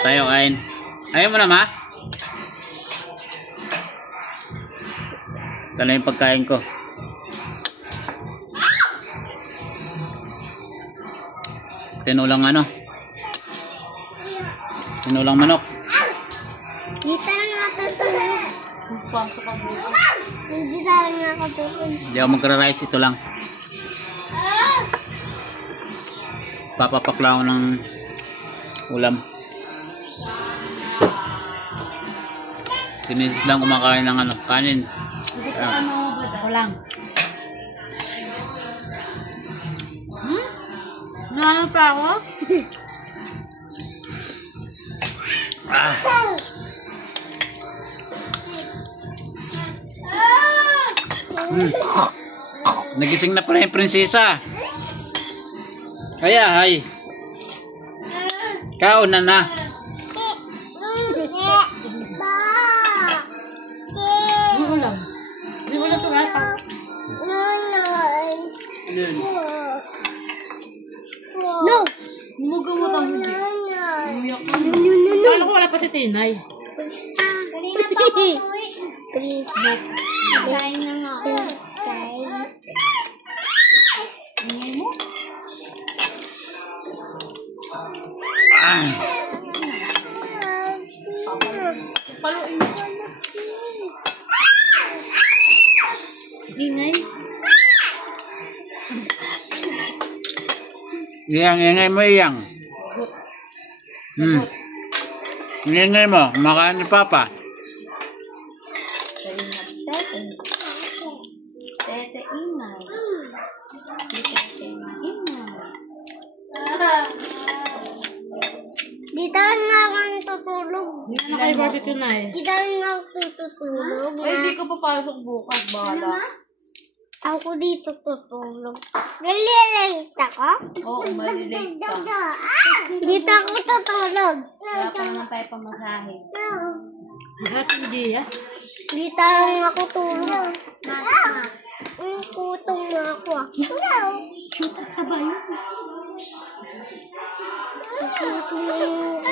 tayo kain. Ayaw mo na, ma? Ito na yung pagkain ko. Tinulang ano? Tinulang manok. Dito lang ako tutulog. Hindi lang ako tutulog. Hindi ako magra-rice, ito lang. Papapakla ako ng ulam. Sinisis lang kumakain ng ano, kanin. Ako lang. Ano pa ako? Nagising na pala yung prinsesa. Kaya, hay. Kauna na. Hindi ko lang. Hindi ko lang tumata. No! Muga mo tayo. Umiyak ka. Kala ko wala pa si Tinay. Kanina pa ako uwi. Sayang na nga ako. Ingay mo? Paluin mo. Ingay? Ingay mo iyang. Ingay mo. Makain ni Papa. Tete ingay. Dito lang ako tutulog. Hindi na kayo barbecue na eh. Dito lang ako tutulog. Ay, hindi ko papasok bukas. Bahala. Ako dito tutulog. Nalilate ako? Oo, malilate ka. Dito ako tutulog. Wala pa naman tayo pamasahe. At hindi ah. Dito lang ako tulog. Putong na ako. Shoot at taba yun. Putong